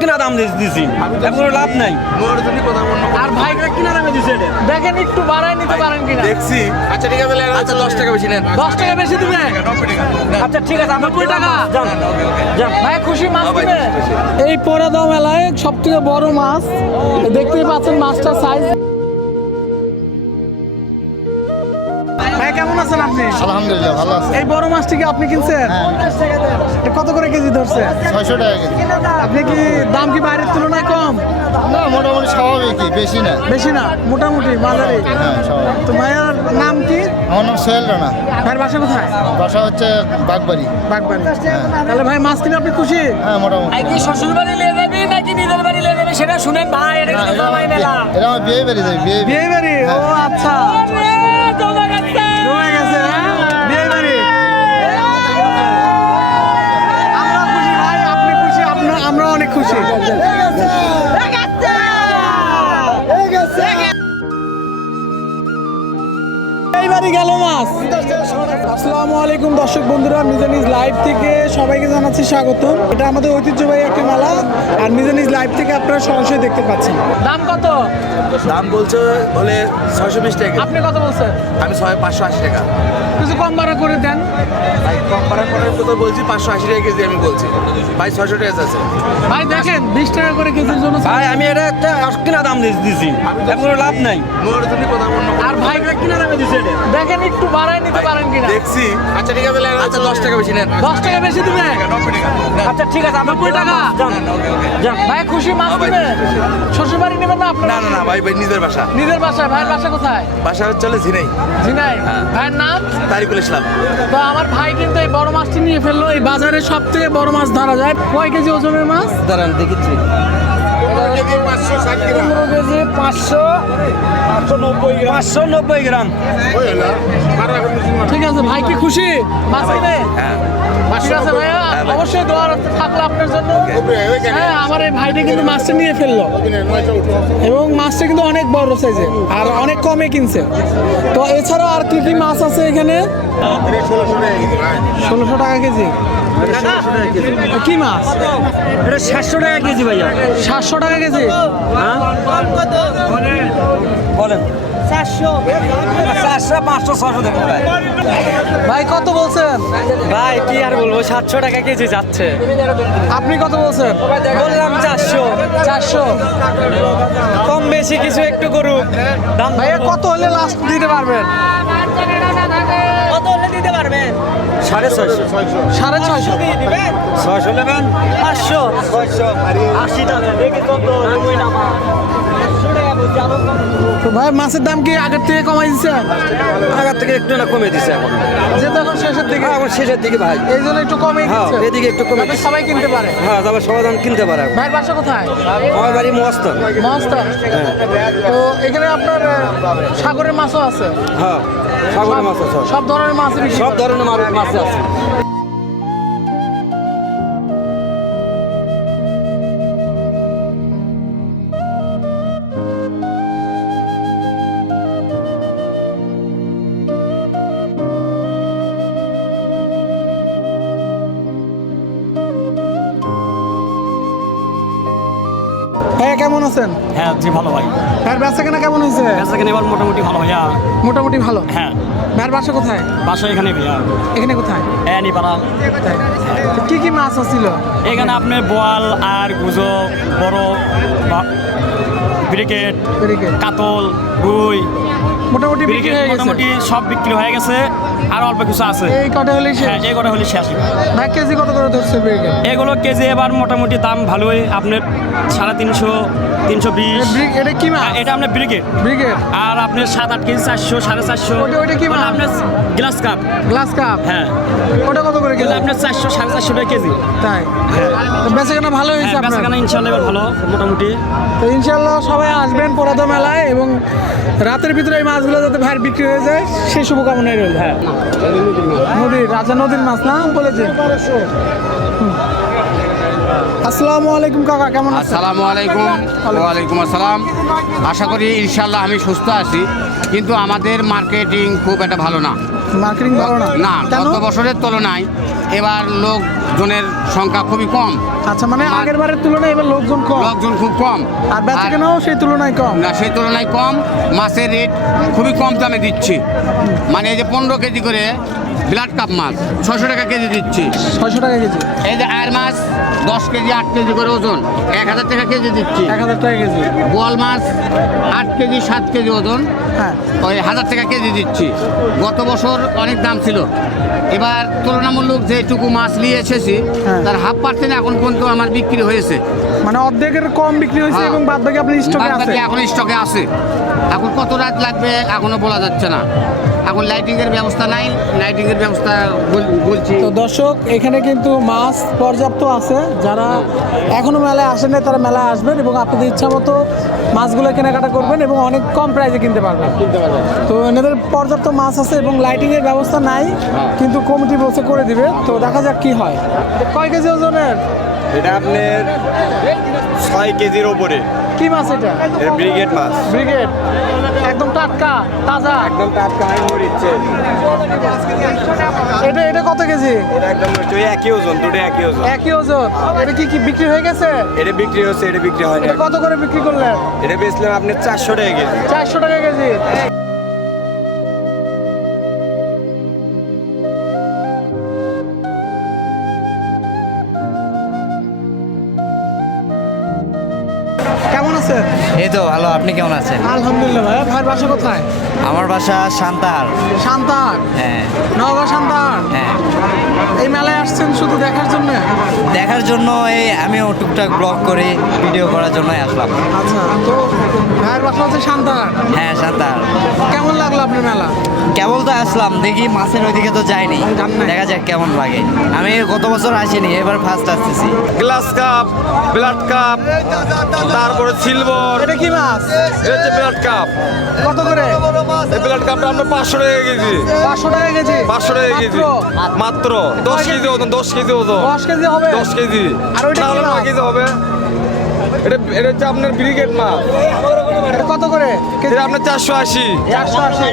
কিনা দাম দিছি। এখন লাভ নাই। আর ভাইটা কিনা দামে দিছে এটা? দেখেন একটু বাড়ায় নিতে পারেন কিনা। দেখছি। আচ্ছা ঠিক আছে আচ্ছা দশ টাকা বেশি নেন। দশ টাকা বেশি দিবে? আচ্ছা ঠিক আছে নব্বই টাকা। ভাই খুশি মাছ দিবে? এই পোড়াদা মেলায় সব থেকে বড় মাছ। দেখতেই পাচ্ছেন মাছটা সাইজ ভাই কেমন আছেন আপনি? আলহামদুলিল্লাহ ভালো আছে। এই বড় মাছটি কি আপনি কিনছেন? কত করে কেজি ধরছে? ছয়শো টাকা কেজি। আপনি কি দাম কি বাইরের তুলনায় কম? না মোটামুটি স্বাভাবিকই বেশি না। বেশি না মোটামুটি মাঝারি। হ্যাঁ তো ভাইয়ার নাম কি? আমার নাম সোহেল রানা। ভাইয়ের বাসা কোথায়? বাসা হচ্ছে বাগবাড়ি। বাগবাড়ি। তাহলে ভাই মাছ কিনে আপনি খুশি? হ্যাঁ মোটামুটি। কি শ্বশুর বাড়ি লিয়ে যাবি নাকি নিজের বাড়ি লিয়ে যাবি সেটা শুনেন ভাই এটা কিন্তু আমার মেলা। বিয়ে- এটা আমার বিয়ে বাড়ি যাই বিয়ে বিয়ে বাড়ি? ও আচ্ছা। আরে, জমা গেছে। আসসালামু আলাইকুম দর্শক বন্ধুরা মিজানিজ লাইভ থেকে সবাইকে জানাচ্ছি স্বাগতম। এটা আমাদের ঐতিহ্যবাহী একটা মেলা আর মিজানিজ লাইভ থেকে আপনারা সরাসরি দেখতে পাচ্ছেন। দাম কত? দাম বলছে হলে ছয়শো বিশ টাকা আপনি কত বলছেন? আমি ছয় পাঁচশো আশি টাকা। কিছু কম ভাড়া করে দেন। ভাই কম করার পরে তো বলছি পাঁচশো আশি টাকা কেজি আমি বলছি। ভাই ছয়শো টাকা আছে। ভাই দেখেন বিশ টাকা করে কেজির জন্য ভাই আমি এটা একটা কিনা দাম দিছি এখন কোনো লাভ নাই। মোর জন্য কথা বন্য আর ভাই কিনা দামে দিছে এটা? দেখেন একটু বাড়ায় নিতে পারেন কিনা। দেখছি। আচ্ছা ঠিক আছে আচ্ছা দশ টাকা বেশি নেন। দশ টাকা বেশি দিবে। আচ্ছা ঠিক আছে নব্বই টাকা। ভাই খুশি মাছ দিবে? শ্বশুর বাড়ি নেবেন না আপনার? না না না ভাই ভাই নিজের বাসা। নিজের বাসায় ভাইয়ের বাসা কোথায়? বাসা হচ্ছে ঝিনাই। ঝিনাই। ভাইয়ের নাম? তারিকুল ইসলাম। তো আমার ভাই কিন্তু এই বড় মাছটি নিয়ে ফেলল। এই বাজারে সব থেকে বড় মাছ ধরা যায়। কয় কেজি ওজনের মাছ? দাঁড়ান দেখেছি পনেরো কেজি পাঁচশো পাঁচশো নব্বই গ্রাম। ঠিক আছে ভাই কি খুশি? মাছ হ্যাঁ ঠিক আছে ভাইয়া হ্যাঁ, অবশ্যই দোয়ার থাকল আপনার জন্য। হ্যাঁ আমার এই ভাইটা কিন্তু মাছটা নিয়ে ফেলল। এবং মাছটা কিন্তু অনেক বড় সাইজে আর অনেক কমে কিনছে। তো এছাড়াও আর কি কি মাছ আছে এখানে? ষোলোশো টাকা কেজি। কি মাছ? এটা সাতশো টাকা কেজি ভাইয়া। সাতশো টাকা কেজি? হ্যাঁ? বলেন। ভাই। কত বলছেন? ভাই কি আর বলব? সাতশো টাকা কেজি যাচ্ছে। আপনি কত বলছেন? বললাম চারশো। চারশো। কম বেশি কিছু একটু করুক। দাম ভাইয়া কত হলে লাস্ট দিতে পারবেন? সাড়ে ছয়শো। সাড়ে ছয়শো। ছয়শো নেবেন? পাঁচশো। আশি টাকা দেখি তো তো ভাই মাছের দাম কি আগের থেকে কমাই দিচ্ছে আগের থেকে একটু না কমে দিছে এখন। যে তখন শেষের দিকে। এখন শেষের দিকে ভাই। এই জন্য একটু কমই হ্যাঁ, এদিকে একটু কমে সবাই কিনতে পারে। হ্যাঁ তবে সমাধান কিনতে পারে। ভাইয়ের বাসা কোথায়? আমার বাড়ি মস্তান মহাস্থান তো এখানে আপনার সাগরের মাছও আছে? হ্যাঁ সাগরের মাছ আছে। সব ধরনের মাছ সব ধরনের মাছ মাছ আছে। আছেন? হ্যাঁ জি ভালো ভাই। ভাইয়ের বেচা কেনা কেমন হয়েছে? বেচা কেনা এবার মোটামুটি ভালো ভাইয়া। মোটামুটি ভালো? হ্যাঁ। ভাইয়ের বাসা কোথায়? বাসা এখানে ভাইয়া। এখানে কোথায়? হ্যাঁ নিপাড়া তাই। কি কি মাছ আছিল? এখানে আপনার বোয়াল আর গুজো বড় ব্রিকেট কাতল রুই মোটামুটি বিক্রি হয়ে গেছে। মোটামুটি সব বিক্রি হয়ে গেছে আর অল্প কিছু আছে। এই কটা হলেই শেষ? হ্যাঁ এই কটা হলে শেষ। ভাই কেজি কত করে ধরছে ব্রিগেড এগুলো কেজি এবার মোটামুটি দাম ভালোই। আপনার সাড়ে তিনশো তিনশো বিশ। এটা কি মাছ? এটা আপনার ব্রিগেড ব্রিগেড আর আপনার সাত আট কেজি চারশো সাড়ে চারশো। ওটা- কি মাছ? আপনার গ্লাস কাপ। Glass cup? হ্যাঁ। ওটা কত করে কেজি? আপনার চারশো সাড়ে চারশো টাকা কেজি। তাই? তো বেচা কেনা ভালো হয়েছে হ্যাঁ বেচাকেনা ইনশাল্লাহ এবার ভালো মোটামুটি। তো ইনশাল্লাহ সবাই আসবেন পোড়াদা মেলায় এবং রাতের ভিতরে এই মাছগুলো যাতে ভাইয়ের বিক্রি হয়ে যায় সেই শুভকামনাই রইল। হ্যাঁ। নদীর রাজা নদীর মাছ না? বলেছে আসসালামু আলাইকুম কাকা কেমন আছেন? আসসালামু আলাইকুম। ওয়ালাইকুম। আসসালাম। আশা করি ইনশাল্লাহ আমি সুস্থ আছি কিন্তু আমাদের মার্কেটিং খুব একটা ভালো না। মার্কেটিং ভালো না? না গত বছরের তুলনায় এবার লোক জনের সংখ্যা খুবই কম। আচ্ছা মানে আগের বারের তুলনায় এবার লোকজন কম। লোকজন খুব কম। আর বেচা কেনাও সেই তুলনায় কম। না সেই তুলনায় কম। মাছের রেট খুবই কম দামে দিচ্ছি। মানে এই যে পনেরো কেজি করে ব্লাড কাপ মাছ ছশো টাকা কেজি দিচ্ছি। ছশো টাকা কেজি। এই যে আয়ের মাছ দশ কেজি আট কেজি করে ওজন এক হাজার টাকা কেজি দিচ্ছি। এক হাজার টাকা কেজি। বোয়াল মাছ আট কেজি সাত কেজি ওজন হ্যাঁ। ওই হাজার টাকা কেজি দিচ্ছি। গত বছর অনেক দাম ছিল। এবার তুলনামূলক যেটুকু মাছ নিয়ে এসেছি হ্যাঁ। তার হাফ পার্সেন্ট এখন পর্যন্ত আমার বিক্রি হয়েছে মানে অর্ধেকের কম বিক্রি হয়েছে হ্যাঁ। এবং বাদ বাকি আপনার স্টকে আছে। এখন স্টকে আছে। এখন কত রাত লাগবে এখনও বলা যাচ্ছে না। এখন লাইটিং এর ব্যবস্থা নাই লাইটিং এর ব্যবস্থা বল- বলছি। তো দর্শক এখানে কিন্তু মাছ পর্যাপ্ত আছে। যারা এখনও মেলায় আসেন নাই তারা মেলায় আসবেন এবং আপনাদের ইচ্ছা মতো মাছগুলো কেনাকাটা করবেন এবং অনেক কম প্রাইসে কিনতে পারবেন। তো এনাদের পর্যাপ্ত মাছ আছে এবং লাইটিং এর ব্যবস্থা নাই কিন্তু কমিটি বসে করে দিবে। তো দেখা যাক কি হয়। কয় কেজি ওজনের? এটা আপনার ছয় কেজির ওপরে কি মাছ এটা? এটা ব্রিগেড মাছ। ব্রিগেড। একদম টাটকা তাজা। একদম টাটকা হয় মরিচ্ছে এটা এটা কত কেজি? এটা একদম ওই একই ওজন দুটো একই ওজন। একই ওজন। এটা কি কি বিক্রি হয়ে গেছে? এটা বিক্রি হচ্ছে এটা বিক্রি হয় না। এটা কত করে বিক্রি করলেন? এটা বেচলাম আপনি চারশো টাকা কেজি। চারশো টাকা কেজি। আছেন? এই তো ভালো। আপনি কেমন আছেন? আলহামদুলিল্লাহ ভাই ভাইয়ের বাসা কোথায়? আমার বাসা শান্তাহার সান্তার হ্যাঁ। নওগাঁ সান্তার হ্যাঁ। আসছেন শুধু দেখার জন্য? দেখার জন্য এই আমিও টুকটাক ব্লগ করে ভিডিও করার জন্যই আসলাম। আচ্ছা তো ভাইয়ের বাসা হচ্ছে সান্তার হ্যাঁ শান্তাহার কেমন লাগল আপনার মেলা? কেবল তো আসলাম দেখি মাছের ওইদিকে তো যাইনি। দেখা যাক কেমন লাগে। আমি গত বছর আসিনি এবার ফার্স্ট আসতেছি। গ্লাস কাপ ব্লাড কাপ তারপরে সিলভার এটা কি মাছ? এটা হচ্ছে ব্লাড কাপ। কত করে? এই ব্লাড কাপটা আমরা পাঁচশো টাকা কেজি। পাঁচশো টাকা কেজি। পাঁচশো টাকা কেজি। মাত্র? মাত্র দশ কেজি ওজন দশ কেজি ওজন। দশ কেজি হবে? দশ কেজি। আর ওইটা কেজি হবে। এটা এটা হচ্ছে আপনার ব্রিগেড মাছ কত করে? কেজি আপনার চারশো আশি। চারশো আশি।